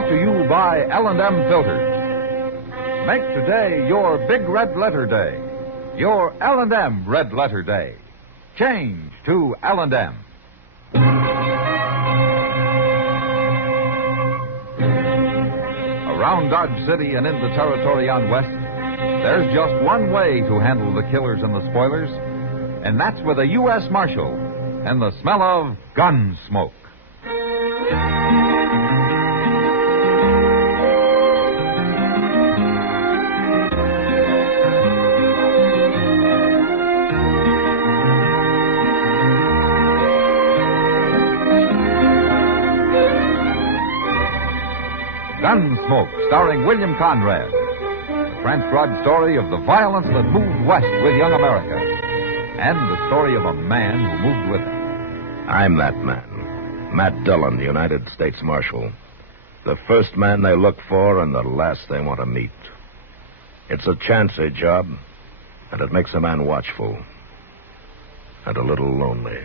Brought to you by L&M Filters. Make today your big red letter day. Your L&M red letter day. Change to L&M. Around Dodge City and into territory on West, there's just one way to handle the killers and the spoilers, and that's with a U.S. Marshal and the smell of Gunsmoke. Gunsmoke, starring William Conrad. The transcribed story of the violence that moved west with young America. And the story of a man who moved with it. I'm that man. Matt Dillon, the United States Marshal. The first man they look for and the last they want to meet. It's a chancy job, and it makes a man watchful. And a little lonely.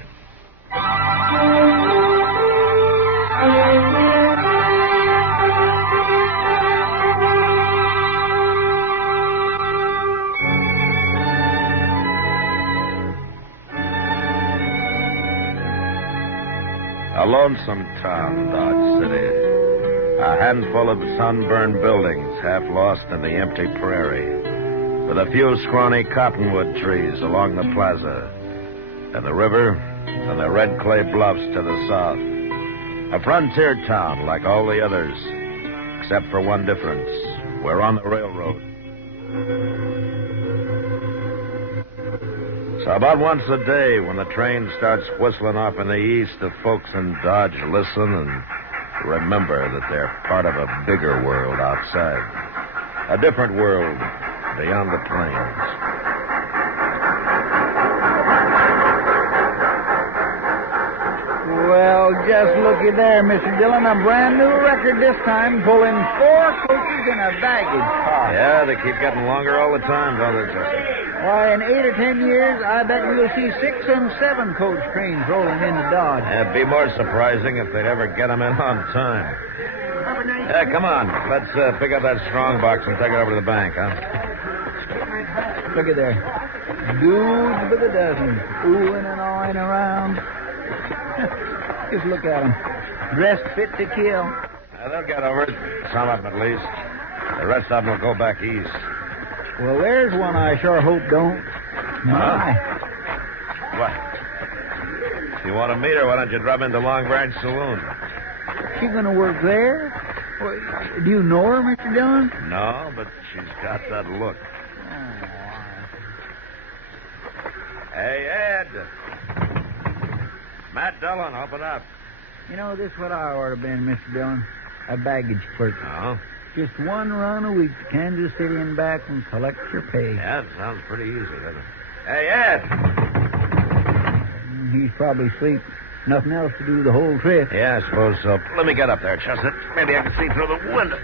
A lonesome town, Dodge City. A handful of sunburned buildings half lost in the empty prairie, with a few scrawny cottonwood trees along the plaza, and the river and the red clay bluffs to the south. A frontier town like all the others, except for one difference. We're on the railroad. So about once a day, when the train starts whistling off in the east, the folks in Dodge listen and remember that they're part of a bigger world outside. A different world beyond the plains. Well, just looky there, Mr. Dillon. A brand new record this time, pulling 4 coaches in a baggage car. Yeah, they keep getting longer all the time, don't they, Chester? Why, in 8 or 10 years, I bet we'll see 6 and 7 coach trains rolling into Dodge. It'd be more surprising if they'd ever get them in on time. Yeah, come on. Let's pick up that strong box and take it over to the bank, huh? Look at there. Dudes by the dozen, oohing and awing around. Just look at them. Dressed fit to kill. They'll get over it. Some of them, at least. The rest of them will go back east. Well, there's one I sure hope don't. My. What? If you want to meet her, why don't you drop into Long Branch Saloon? She gonna work there? Well, do you know her, Mr. Dillon? No, but she's got that look. Hey, Ed. Matt Dillon, open up. You know, this is what I ought to have been, Mr. Dillon. A baggage clerk. Oh? Just one run a week to Kansas City and back and collect your pay. Yeah, it sounds pretty easy, doesn't it? Hey, Ed! He's probably asleep. Nothing else to do the whole trip. Yeah, I suppose so. Let me get up there, Chester. Maybe I can see through the window.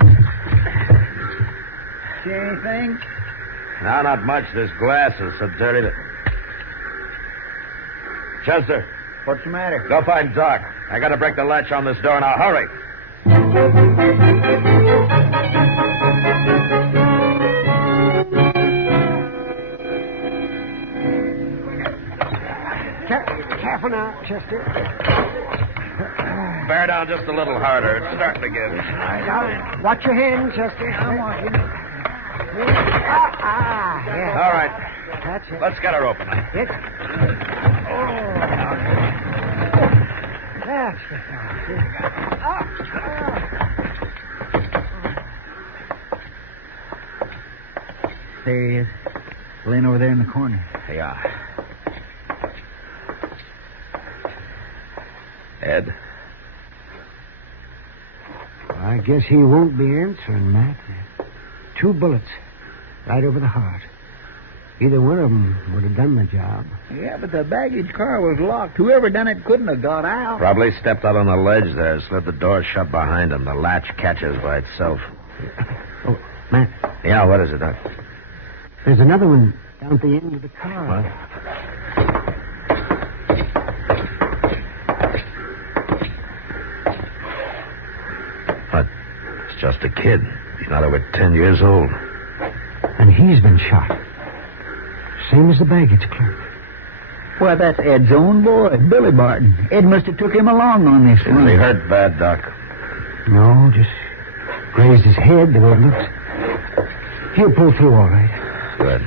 See anything? No, not much. This glass is so dirty that... Chester. What's the matter? Go find Doc. I gotta break the latch on this door now. Hurry. Careful now, Chester. Bear down just a little harder. It's starting to give. Watch your hand, Chester. I'm watching. Yeah. All right. That's it. Let's get her open. It. That's the There he is. Laying over there in the corner. Yeah. Ed? I guess he won't be answering, Matt. 2 bullets. Right over the heart. Either one of them would have done the job. Yeah, but the baggage car was locked. Whoever done it couldn't have got out. Probably stepped out on the ledge there, slid the door shut behind him. The latch catches by itself. Oh, Matt. Yeah, what is it, Doc? There's another one down at the end of the car. What? Just a kid. He's not over 10 years old. And he's been shot. Same as the baggage clerk. Well, that's Ed's own boy, Billy Barton. Ed must have took him along on this Is one. he hurt bad, Doc? No, just grazed his head, the way it looks. He'll pull through all right. Good.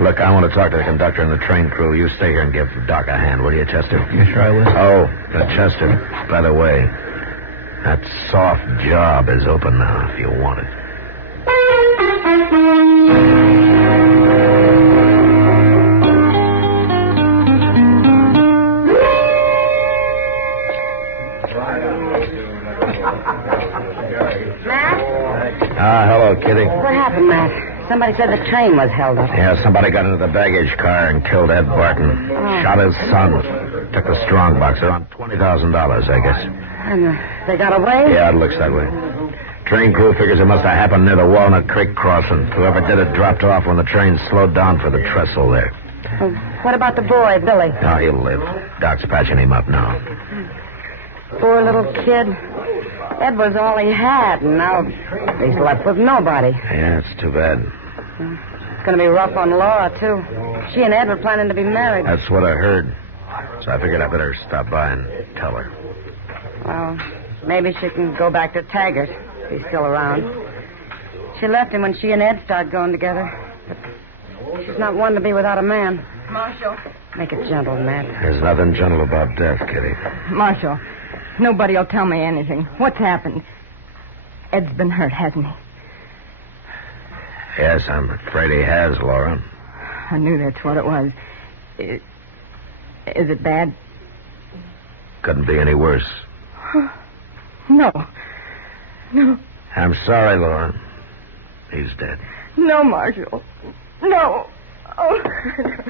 Look, I want to talk to the conductor and the train crew. You stay here and give Doc a hand, will you, Chester? Yes, sir, I will. Oh, Chester, by the way, that soft job is open now if you want it. Hello, Kitty. What happened, Matt? Somebody said the train was held up. Yeah, somebody got into the baggage car and killed Ed Barton. Shot his son. Took the strong box. Around $20,000, I guess. And they got away? Yeah, it looks that way. Train crew figures it must have happened near the Walnut Creek crossing. Whoever did it dropped off when the train slowed down for the trestle there. Well, what about the boy, Billy? No, he'll live. Doc's patching him up now. Poor little kid. Ed was all he had, and now he's left with nobody. Yeah, it's too bad. It's going to be rough on Laura, too. She and Ed were planning to be married. That's what I heard. So I figured I better stop by and tell her. Well, maybe she can go back to Taggart if he's still around. She left him when she and Ed started going together. But she's not one to be without a man. Marshal. Make it gentle, Matt. There's nothing gentle about death, Kitty. Marshal, nobody will tell me anything. What's happened? Ed's been hurt, hasn't he? Yes, I'm afraid he has, Laura. I knew that's what it was. Is it bad? Couldn't be any worse. No. No. I'm sorry, Laura. He's dead. No, Marshal. No. Oh.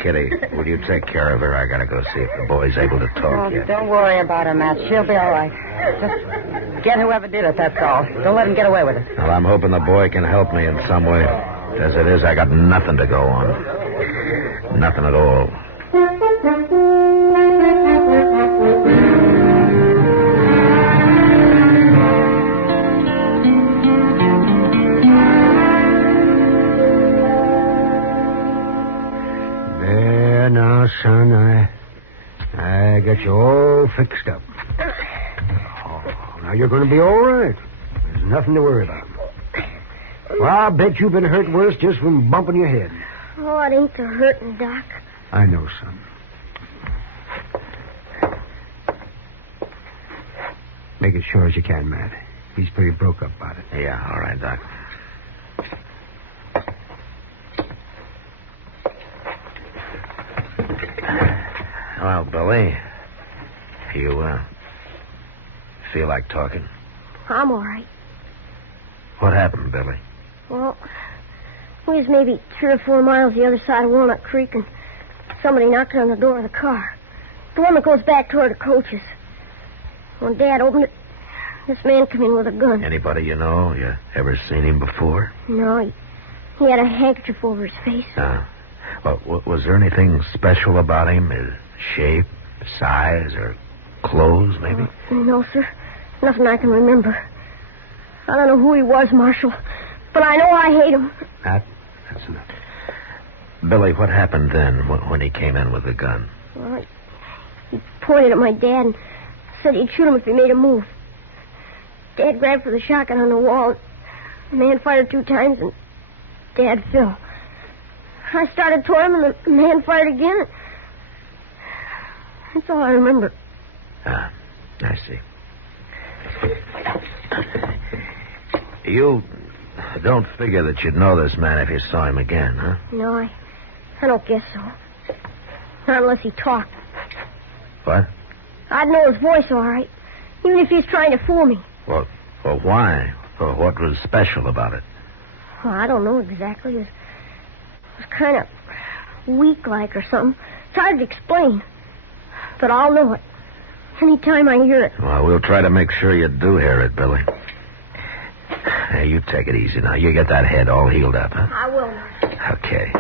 Kitty, will you take care of her? I gotta go see if the boy's able to talk Oh, yet. don't worry about her, Matt. She'll be all right. Just get whoever did it, that's all. Don't let him get away with it. Well, I'm hoping the boy can help me in some way. As it is, I got nothing to go on. Nothing at all. There now, son, I got you all fixed up. Oh, now you're going to be all right. There's nothing to worry about. Well, I bet you've been hurt worse just from bumping your head. Oh, it ain't so hurting, Doc. I know, son. Make it sure as you can, Matt. He's pretty broke up about it. Yeah, all right, Doc. Well, Billy, you, feel like talking? I'm all right. What happened, Billy? Well, we was maybe 3 or 4 miles the other side of Walnut Creek, and somebody knocked on the door of the car. The one that goes back toward the coaches. When Dad opened it, this man came in with a gun. Anybody you know? You ever seen him before? No, he had a handkerchief over his face. Well, was there anything special about him? His shape, size, or clothes, maybe? No, sir. Nothing I can remember. I don't know who he was, Marshal, but I know I hate him. That's enough. Billy, what happened then when he came in with the gun? Well, he pointed at my dad and said he'd shoot him if he made a move. Dad grabbed for the shotgun on the wall. The man fired 2 times, and Dad fell. I started toward him, and the man fired again. That's all I remember. I see. You don't figure that you'd know this man if you saw him again, huh? No, I don't guess so. Not unless he talked. What? I'd know his voice all right, even if he's trying to fool me. Well, why? Or what was special about it? Well, I don't know exactly. It was kind of weak-like or something. It's hard to explain. But I'll know it anytime I hear it. Well, we'll try to make sure you do hear it, Billy. Hey, you take it easy now. You get that head all healed up, huh? I will. Okay.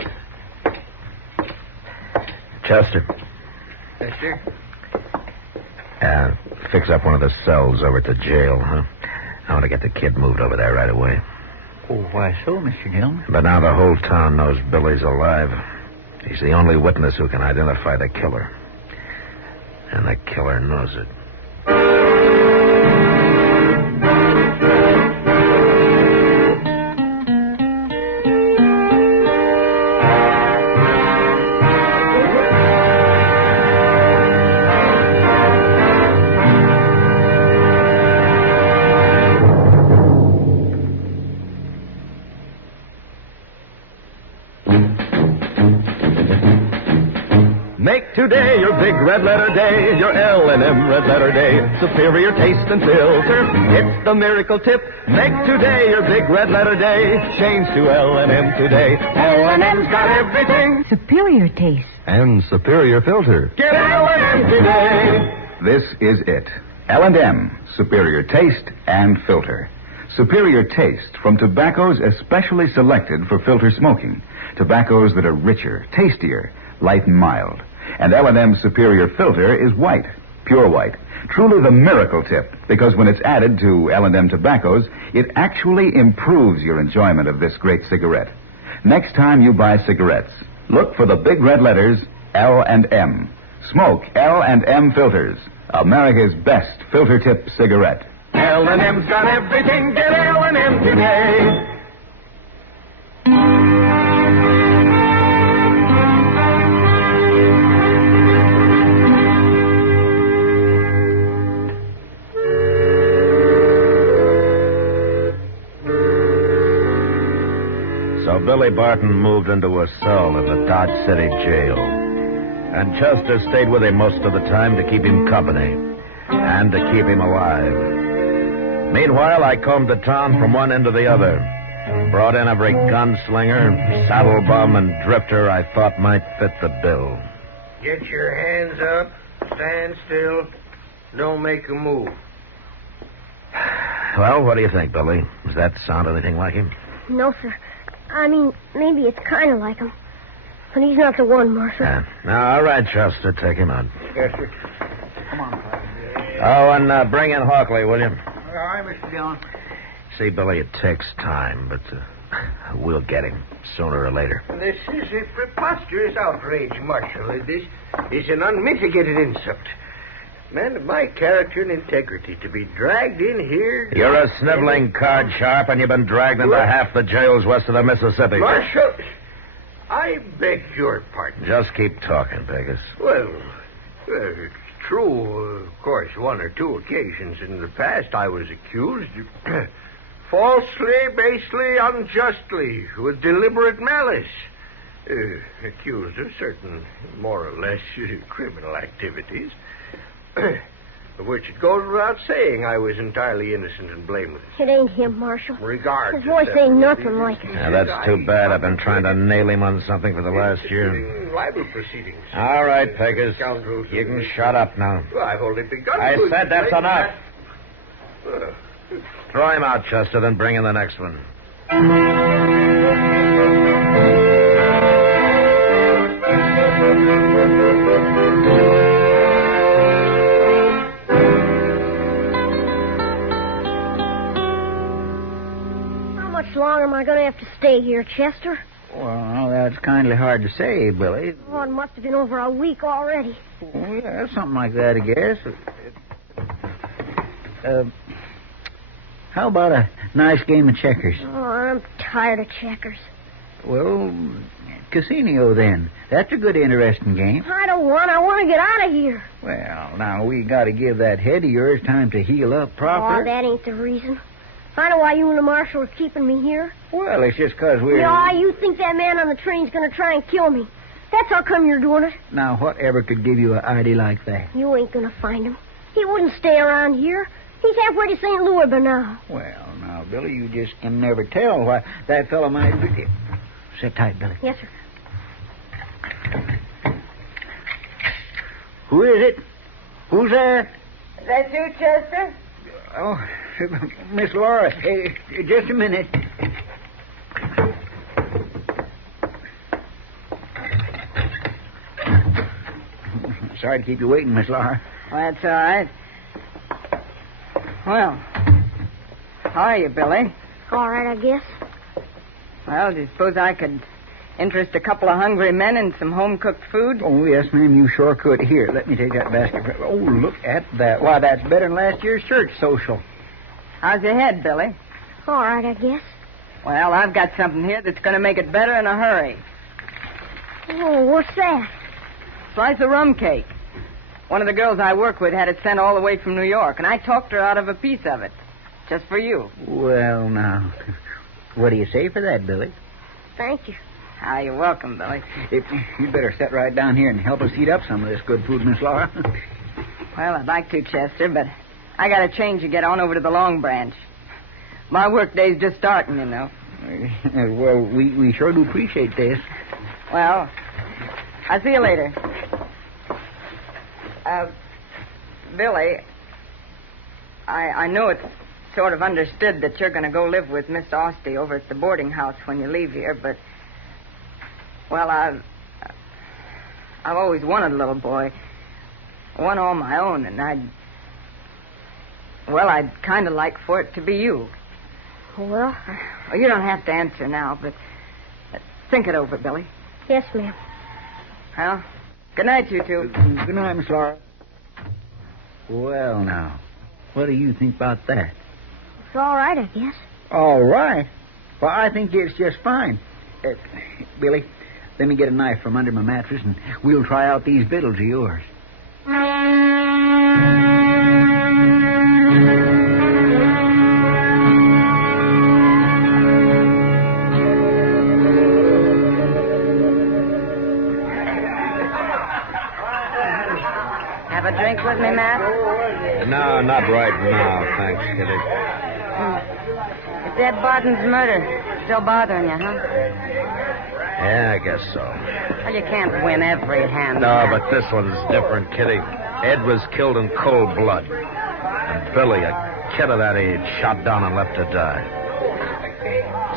Chester. Yes, sir. Fix up one of the cells over at the jail, huh? I want to get the kid moved over there right away. Oh, why so, Mr. Dillon? But now the whole town knows Billy's alive. He's the only witness who can identify the killer. And the killer knows it. Make today your big red letter day, your L&M red letter day. Superior taste and filter, it's the miracle tip. Make today your big red letter day. Change to L&M today. L&M's got everything. Superior taste. And superior filter. Get L&M today. This is it. L&M, superior taste and filter. Superior taste from tobaccos especially selected for filter smoking. Tobaccos that are richer, tastier, light and mild. And L&M superior filter is white, pure white. Truly the miracle tip, because when it's added to L&M tobaccos, it actually improves your enjoyment of this great cigarette. Next time you buy cigarettes, look for the big red letters L&M. Smoke L&M filters, America's best filter tip cigarette. L&M's got everything. Get L&M today. So Billy Barton moved into a cell in the Dodge City jail. And Chester stayed with him most of the time to keep him company and to keep him alive. Meanwhile, I combed the town from one end to the other. Brought in every gunslinger, saddle bum, and drifter I thought might fit the bill. Get your hands up. Stand still. Don't make a move. Well, what do you think, Billy? Does that sound anything like him? No, sir. I mean, maybe it's kind of like him. But he's not the one, Marshal. Now, all right, Chester, take him on. Yes, sir. Come on, Clyde. Oh, and bring in Hockley, will you? All right, Mr. Dillon. See, Billy, it takes time, but we'll get him sooner or later. This is a preposterous outrage, Marshal. This is an unmitigated insult. Man of my character and integrity to be dragged in here... You're a sniveling card sharp, and you've been dragged into half the jails west of the Mississippi. Marshal, I beg your pardon. Just keep talking, Pegasus. Well, it's true. Of course, one or two occasions in the past I was accused falsely, basely, unjustly, with deliberate malice. Accused of certain more or less criminal activities. Of which it goes without saying I was entirely innocent and blameless. It ain't him, Marshal. Regard. His voice ain't nothing like it. Yeah, that's too bad. I've been trying to nail him on something for the last year. Libel proceedings. All right, Pegasus. You can shut up now. Well, I've only begun. I said that's enough. Throw him out, Chester, then bring in the next one. How much longer am I going to have to stay here, Chester? Well, that's kindly hard to say, Billy. Oh, it must have been over a week already. Oh, yeah, something like that, I guess. How about a nice game of checkers? Oh, I'm tired of checkers. Well, casino, then. That's a good, interesting game. I don't want. I want to get out of here. Well, now, we got to give that head of yours time to heal up proper. Oh, that ain't the reason. I know why you and the marshal are keeping me here. Well, it's just because we're... Yeah, you think that man on the train's going to try and kill me. That's how come you're doing it. Now, whatever could give you an idea like that? You ain't going to find him. He wouldn't stay around here. He's halfway to St. Louis by now. Well, now, Billy, you just can never tell why that fellow might be... Sit tight, Billy. Yes, sir. Who is it? Who's that? Is that you, Chester? Oh, Miss Laura. Hey, just a minute. Sorry to keep you waiting, Miss Laura. Well, that's all right. Well, How are you, Billy? All right, I guess. Well, do you suppose I could interest a couple of hungry men in some home-cooked food? Oh, yes, ma'am, you sure could. Here, let me take that basket. Oh, look at that. Why, that's better than last year's church social. How's your head, Billy? All right, I guess. Well, I've got something here that's going to make it better in a hurry. Oh, what's that? Slice of rum cake. One of the girls I work with had it sent all the way from New York, and I talked her out of a piece of it. Just for you. Well, now, what do you say for that, Billy? Thank you. Ah, you're welcome, Billy. You'd better sit right down here and help us eat up some of this good food, Miss Laura. Well, I'd like to, Chester, but I got a change to get on over to the Long Branch. My work day's just starting, you know. Well, we sure do appreciate this. Well, I'll see you later. Billy, I know it's sort of understood that you're going to go live with Miss Austin over at the boarding house when you leave here, but, well, I've always wanted a little boy. One all my own, and I'd kind of like for it to be you. Well, You don't have to answer now, but think it over, Billy. yes, ma'am. Well, good night, you two. Good night, Miss Laura. Well, now, what do you think about that? It's all right, I guess. All right. Well, I think it's just fine. Billy, let me get a knife from under my mattress, and we'll try out these victuals of yours. Have a drink with me, Matt? No, not right now, thanks, Kitty. Is Ed Barton's murder still bothering you, huh? Yeah, I guess so. Well, you can't win every hand. No, Matt. but this one's different, Kitty. Ed was killed in cold blood. And Billy, a kid of that age, shot down and left to die.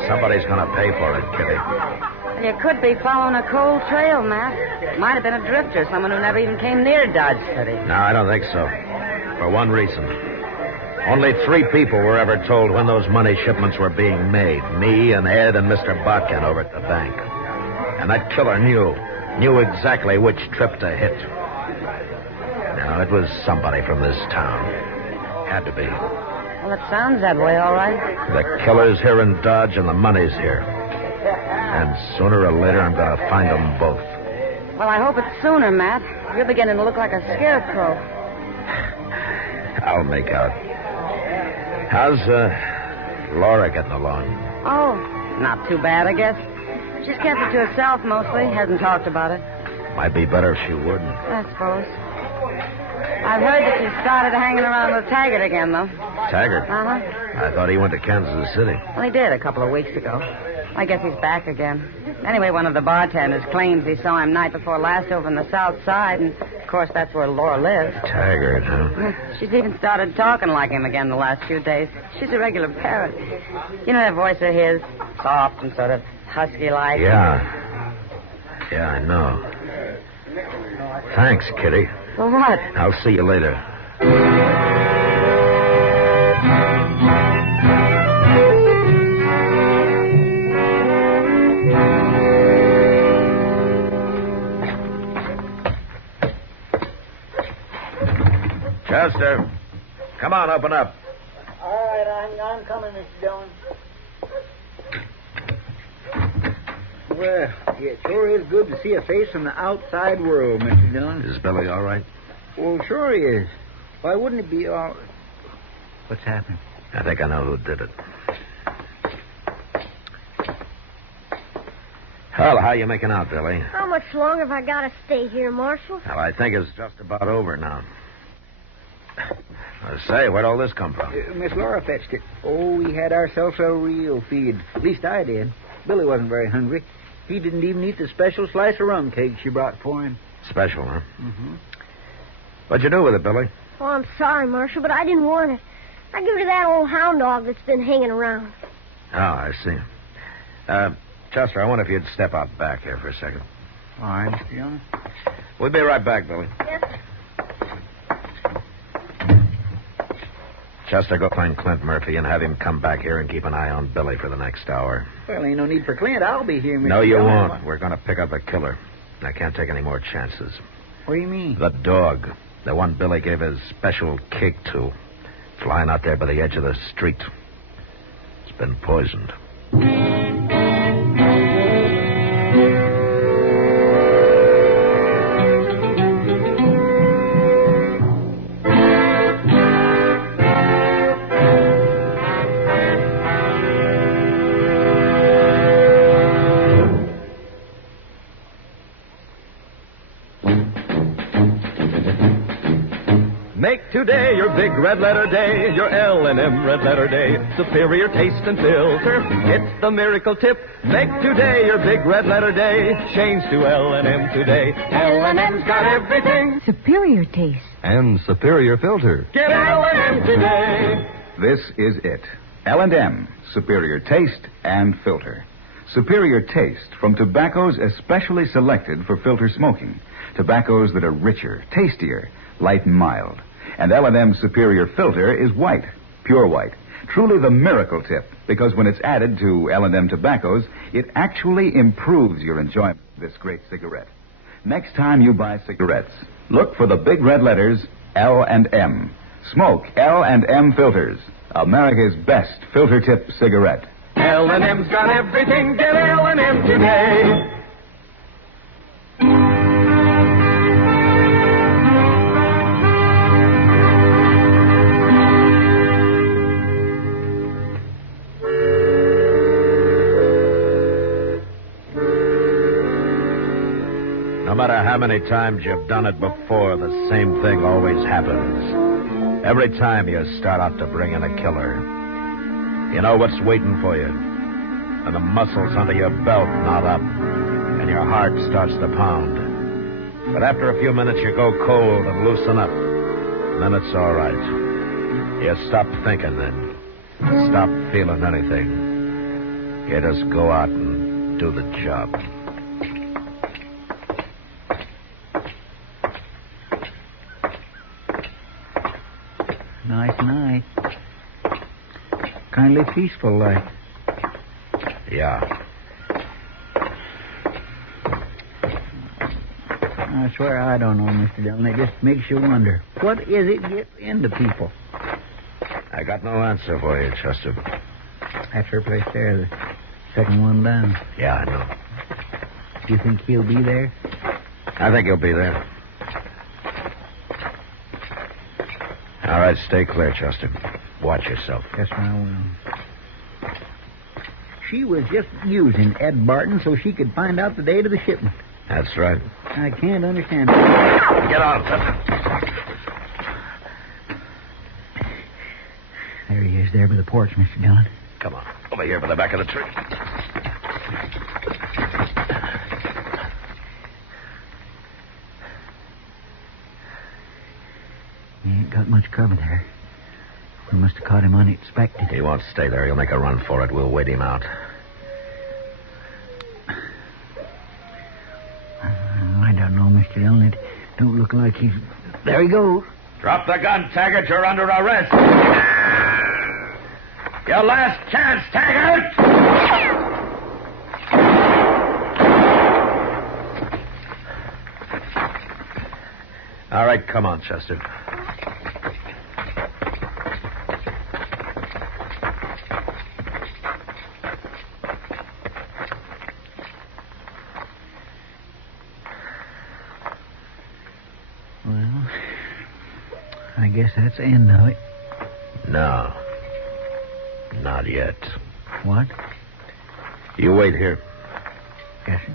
Somebody's going to pay for it, Kitty. Well, you could be following a cold trail, Matt. Might have been a drifter, someone who never even came near Dodge City. No, I don't think so. For one reason. Only 3 people were ever told when those money shipments were being made. Me and Ed and Mr. Botkin over at the bank. And that killer knew exactly which trip to hit. Now, it was somebody from this town. Had to be. Well, it sounds that way, all right. The killer's here in Dodge and the money's here. And sooner or later, I'm going to find them both. Well, I hope it's sooner, Matt. You're beginning to look like a scarecrow. I'll make out. How's Laura getting along? Oh, not too bad, I guess. She's kept it to herself mostly. Hasn't talked about it. Might be better if she wouldn't. I suppose. I've heard that she started hanging around with Taggart again, though. Taggart? Uh-huh. I thought he went to Kansas City. Well, he did a couple of weeks ago. I guess he's back again. Anyway, one of the bartenders claims he saw him night before last over on the south side, and, of course, that's where Laura lives. Taggart, huh? She's even started talking like him again the last few days. She's a regular parrot. You know that voice of his? Soft and sort of husky-like. Yeah, I know. Thanks, Kitty. For what? I'll see you later. Chester, come on, open up. All right, I'm coming, Mr. Dillon. Well, it sure is good to see a face from the outside world, Mr. Dillon. Is Billy all right? Well, sure he is. Why wouldn't it be all... What's happened? I think I know who did it. Well, how you making out, Billy? How much longer have I got to stay here, Marshal? Well, I think it's just about over now. I say, where'd all this come from? Miss Laura fetched it. Oh, we had ourselves a real feed. At least I did. Billy wasn't very hungry. He didn't even eat the special slice of rum cake she brought for him. Special, huh? Mm-hmm. What'd you do with it, Billy? Oh, I'm sorry, Marshal, but I didn't want it. I give it to that old hound dog that's been hanging around. Oh, I see. Chester, I wonder if you'd step out back here for a second. All right, Mr. Young. We'll be right back, Billy. Yes, sir. Chester, go find Clint Murphy and have him come back here and keep an eye on Billy for the next hour. Well, ain't no need for Clint. I'll be here, Mr. No, you Dillon. won't. We're going to pick up the killer. I can't take any more chances. What do you mean? The dog. The one Billy gave his special cake to. Flying out there by the edge of the street. It's been poisoned. Make today your big red letter day, your L&M red letter day. Superior taste and filter, it's the miracle tip. Make today your big red letter day. Change to L&M today. L&M's got everything. Superior taste. And superior filter. Get L&M today. This is it. L&M, superior taste and filter. Superior taste from tobaccos especially selected for filter smoking. Tobaccos that are richer, tastier, light and mild. And L&M's superior filter is white, pure white. Truly the miracle tip, because when it's added to L&M tobaccos, it actually improves your enjoyment of this great cigarette. Next time you buy cigarettes, look for the big red letters L&M. Smoke L&M filters, America's best filter tip cigarette. L&M's got everything. Get L&M today. No matter how many times you've done it before, the same thing always happens. Every time you start out to bring in a killer, you know what's waiting for you. And the muscles under your belt knot up, and your heart starts to pound. But after a few minutes, you go cold and loosen up. And then it's all right. You stop thinking then. Stop feeling anything. You just go out and do the job. Nice night. Kindly peaceful like. Yeah. I swear I don't know, Mr. Dillon. It just makes you wonder. What is it gets into people? I got no answer for you, Chester. That's her place there, the second one down. Yeah, I know. Do you think he'll be there? I think he'll be there. All right, stay clear, Chester. Watch yourself. Yes, sir, I will. She was just using Ed Barton so she could find out the date of the shipment. That's right. I can't understand it. Get on, Chester. There he is, there by the porch, Mr. Dillon. Come on. Over here by the back of the tree. He ain't got much cover there. We must have caught him unexpected. He won't stay there. He'll make a run for it. We'll wait him out. I don't know, Mr. Dillon. It don't look like he's... There he goes. Drop the gun, Taggart. You're under arrest. Your last chance, Taggart! All right, come on, Chester. Well, I guess that's the end of it. No. Not yet. What? You wait here. Yes, sir.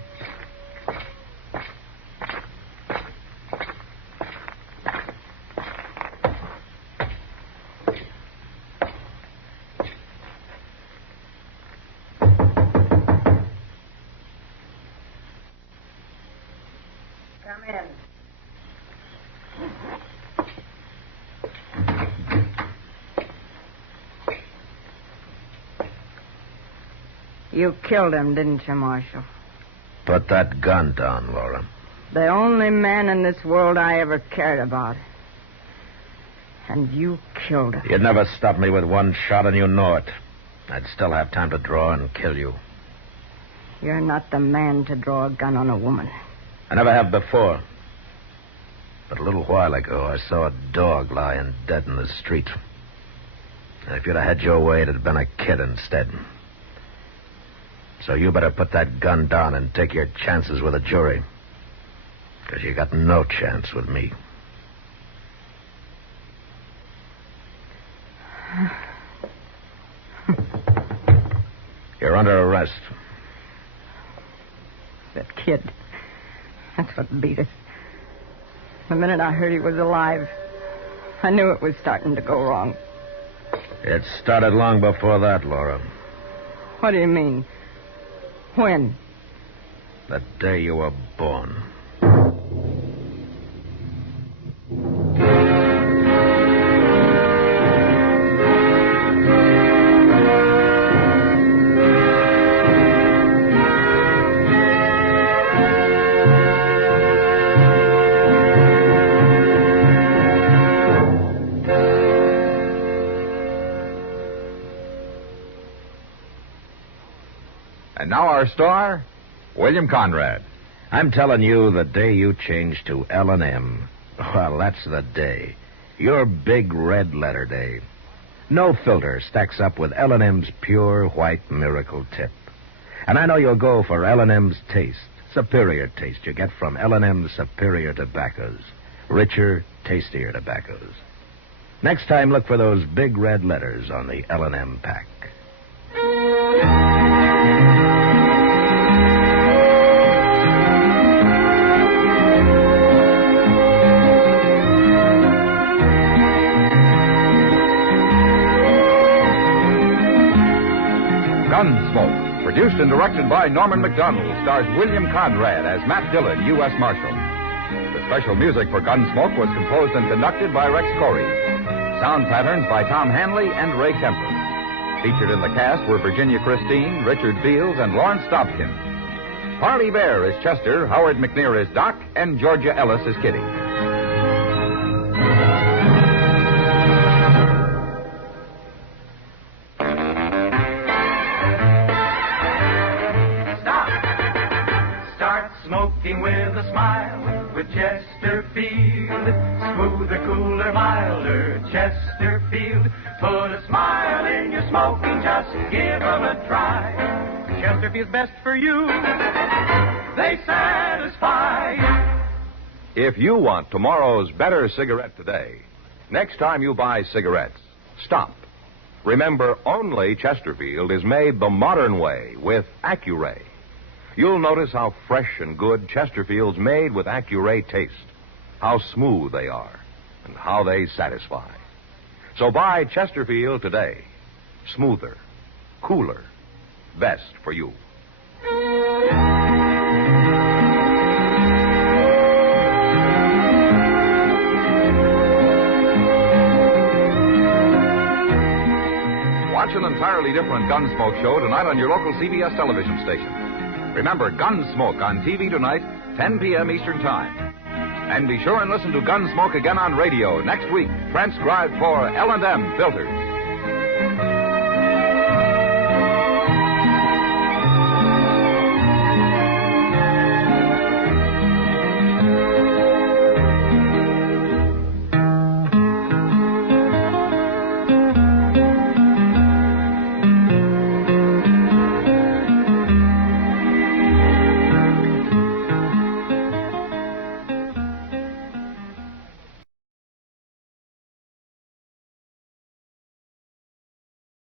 Come in. You killed him, didn't you, Marshal? Put that gun down, Laura. The only man in this world I ever cared about. And you killed her. You'd never stop me with one shot, and you know it. I'd still have time to draw and kill you. You're not the man to draw a gun on a woman. I never have before. But a little while ago, I saw a dog lying dead in the street. And if you'd have had your way, it'd have been a kid instead. So you better put that gun down and take your chances with a jury. Because you got no chance with me. You're under arrest. That kid. That's what beat us. The minute I heard he was alive, I knew it was starting to go wrong. It started long before that, Laura. What do you mean? When? The day you were born. And now our star, William Conrad. I'm telling you, the day you change to L&M, well, that's the day. Your big red letter day. No filter stacks up with L&M's pure white miracle tip. And I know you'll go for L&M's taste, superior taste you get from L&M's superior tobaccos. Richer, tastier tobaccos. Next time, look for those big red letters on the L&M pack. Gunsmoke, produced and directed by Norman Macdonnell, stars William Conrad as Matt Dillon, U.S. Marshal. The special music for Gunsmoke was composed and conducted by Rex Corey. Sound patterns by Tom Hanley and Ray Kemper. Featured in the cast were Virginia Christine, Richard Fields, and Lawrence Dobkin. Parley Bear is Chester, Howard McNear is Doc, and Georgia Ellis is Kitty. Smoking with a smile with Chesterfield. Smoother, cooler, milder Chesterfield. Put a smile in your smoking, just give 'em a try. Chesterfield's best for you. They satisfy. If you want tomorrow's better cigarette today, next time you buy cigarettes, stop. Remember, only Chesterfield is made the modern way with Accuray. You'll notice how fresh and good Chesterfield's made with Accuray taste, how smooth they are, and how they satisfy. So buy Chesterfield today. Smoother, cooler, best for you. Watch an entirely different Gunsmoke show tonight on your local CBS television station. Remember, Gunsmoke on TV tonight, 10 p.m. Eastern Time. And be sure and listen to Gunsmoke again on radio next week, transcribed for L&M Filters.